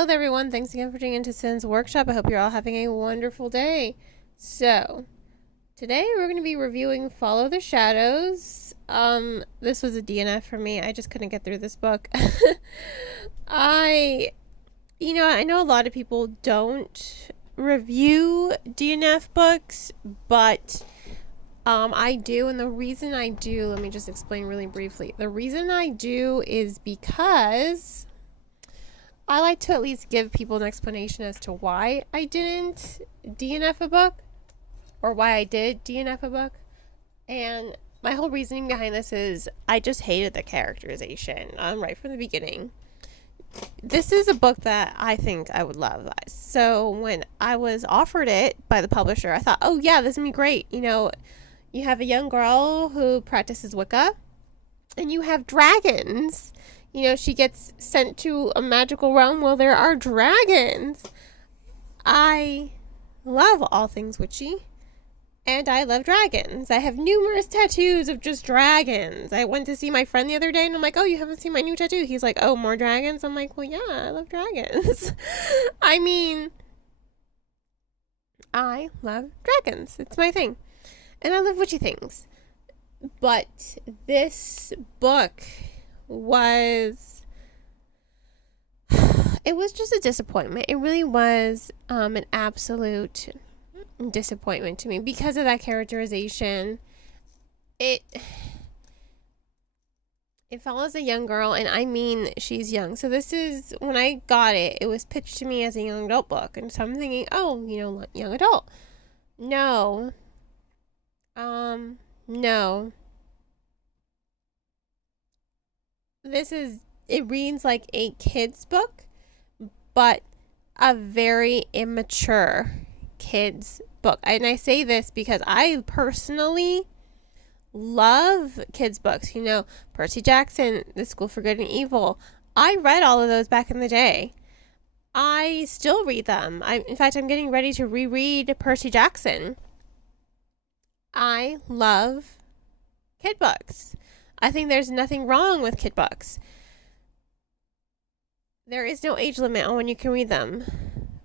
Hello there, everyone. Thanks again for tuning into Sin's Workshop. I hope you're all having a wonderful day. So, today we're going to be reviewing Follow the Shadows. This was a DNF for me. I just couldn't get through this book. I know a lot of people don't review DNF books, but I do, and the reason I do, let me just explain really briefly. The reason I do is because I like to at least give people an explanation as to why I didn't DNF a book, or why I did DNF a book. And my whole reasoning behind this is I just hated the characterization right from the beginning. This is a book that I think I would love. So when I was offered it by the publisher, I thought, oh yeah, this is going to be great. You have a young girl who practices Wicca, and you have dragons. She gets sent to a magical realm where there are dragons. I love all things witchy, and I love dragons. I have numerous tattoos of just dragons. I went to see my friend the other day, and I'm like, oh, you haven't seen my new tattoo? He's like, oh, more dragons? I'm like, well, yeah, I love dragons. I love dragons. It's my thing. And I love witchy things. But this book it was just a disappointment. It really was an absolute disappointment to me because of that characterization. It follows a young girl, and I mean she's young. So this is, when I got it, it was pitched to me as a young adult book, and so I'm thinking, oh, young adult. No. No. It reads like a kid's book, but a very immature kid's book. And I say this because I personally love kids' books. Percy Jackson, The School for Good and Evil. I read all of those back in the day. I still read them. In fact, I'm getting ready to reread Percy Jackson. I love kid books. I think there's nothing wrong with kid books. There is no age limit on when you can read them.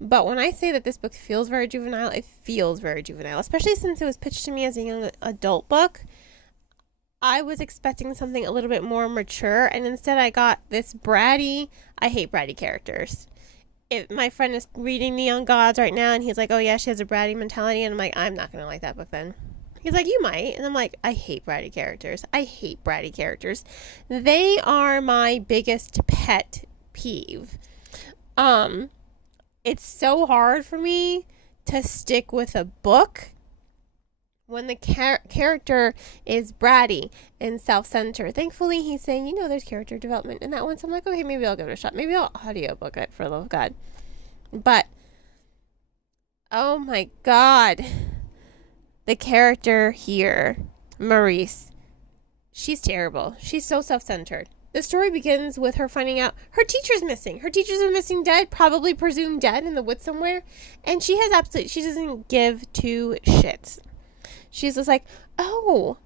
But when I say that this book feels very juvenile, it feels very juvenile. Especially since it was pitched to me as a young adult book. I was expecting something a little bit more mature, and instead I got this bratty. I hate bratty characters. My friend is reading The Young Gods right now, and he's like, oh yeah, she has a bratty mentality. And I'm like, I'm not going to like that book then. He's like, you might. And I'm like, I hate bratty characters. They are my biggest pet peeve. It's so hard for me to stick with a book when the character is bratty and self-centered. Thankfully, he's saying, there's character development in that one. So I'm like, okay, maybe I'll give it a shot. Maybe I'll audiobook it, for the love of God. But, oh my God. The character here, Maurice, she's terrible. She's so self-centered. The story begins with her finding out her teacher's missing. Her teachers are missing, dead, probably presumed dead in the woods somewhere. And she doesn't give two shits. She's just like, oh,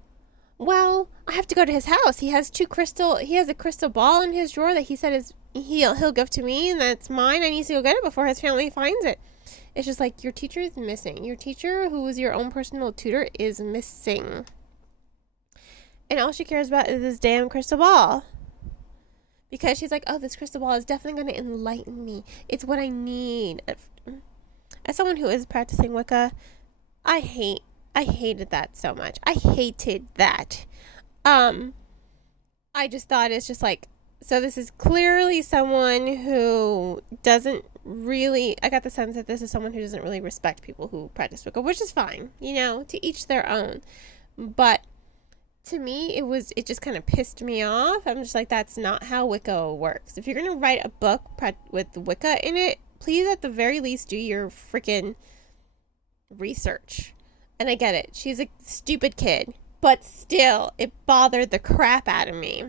well, I have to go to his house. He has a crystal ball in his drawer that he said he'll give to me, and that's mine. I need to go get it before his family finds it. It's just like, your teacher is missing. Your teacher, who was your own personal tutor, is missing. And all she cares about is this damn crystal ball. Because she's like, oh, this crystal ball is definitely going to enlighten me. It's what I need. As someone who is practicing Wicca, I hated that so much. I hated that. I just thought it's just like, so this is clearly someone who doesn't really, I got the sense that this is someone who doesn't really respect people who practice Wicca, which is fine, to each their own. But to me, it just kind of pissed me off. I'm just like, that's not how Wicca works. If you're going to write a book with Wicca in it, please at the very least do your freaking research. And I get it. She's a stupid kid. But still, it bothered the crap out of me.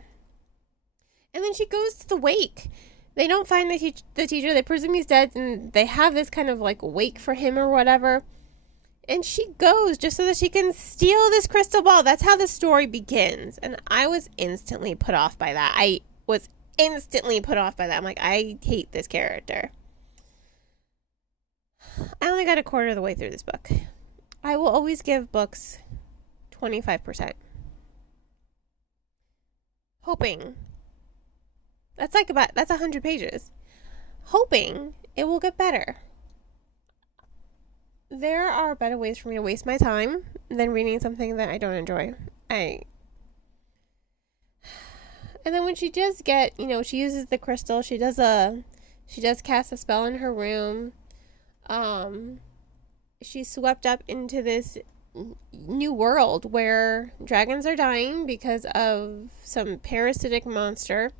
And then she goes to the wake. They don't find the teacher. They presume he's dead, and they have this kind of like wake for him or whatever. And she goes just so that she can steal this crystal ball. That's how the story begins. And I was instantly put off by that. I'm like, I hate this character. I only got a quarter of the way through this book. I will always give books 25%. Hoping. That's 100 pages. Hoping it will get better. There are better ways for me to waste my time than reading something that I don't enjoy. And then when she does get, she uses the crystal. She does cast a spell in her room. She's swept up into this new world where dragons are dying because of some parasitic monster.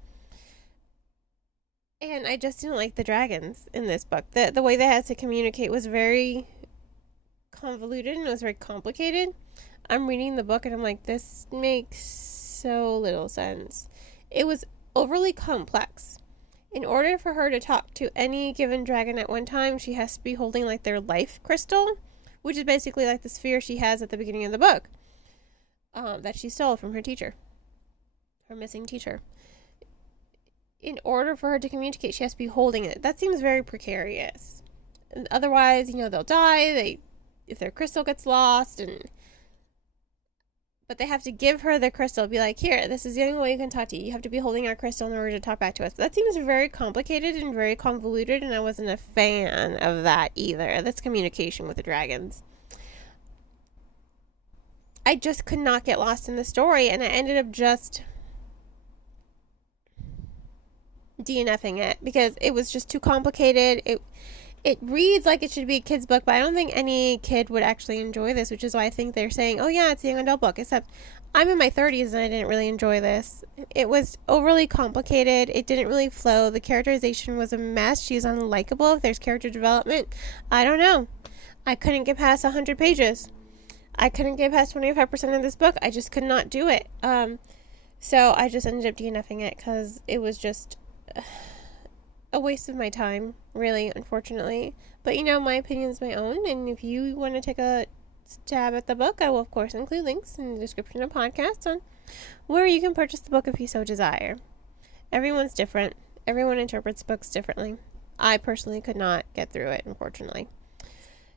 And I just didn't like the dragons in this book. The way they had to communicate was very convoluted and it was very complicated. I'm reading the book and I'm like, this makes so little sense. It was overly complex. In order for her to talk to any given dragon at one time, she has to be holding like their life crystal, which is basically like the sphere she has at the beginning of the book, that she stole from her teacher, her missing teacher. In order for her to communicate, she has to be holding it. That seems very precarious. And otherwise, they'll die. If their crystal gets lost, but they have to give her the crystal. Be like, here, this is the only way you can talk to you. You have to be holding our crystal in order to talk back to us. That seems very complicated and very convoluted, and I wasn't a fan of that either. That's communication with the dragons. I just could not get lost in the story, and I ended up just DNFing it because it was just too complicated. It reads like it should be a kid's book, but I don't think any kid would actually enjoy this, which is why I think they're saying, oh yeah, it's a young adult book, except I'm in my 30s and I didn't really enjoy this. It was overly complicated. It didn't really flow. The characterization was a mess. She's unlikable. If there's character development, I don't know. I couldn't get past 100 pages. I couldn't get past 25% of this book. I just could not do it. So I just ended up DNFing it because it was just a waste of my time, really, unfortunately. But my opinion is my own, and if you want to take a stab at the book, I will of course include links in the description of the podcast on where you can purchase the book if you so desire. Everyone's different. Everyone interprets books differently. I personally could not get through it, unfortunately.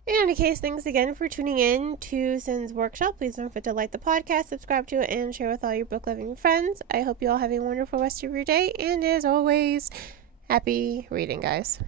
In any case, thanks again for tuning in to Sin's Workshop. Please don't forget to like the podcast, subscribe to it, and share with all your book-loving friends. I hope you all have a wonderful rest of your day, and as always, happy reading, guys.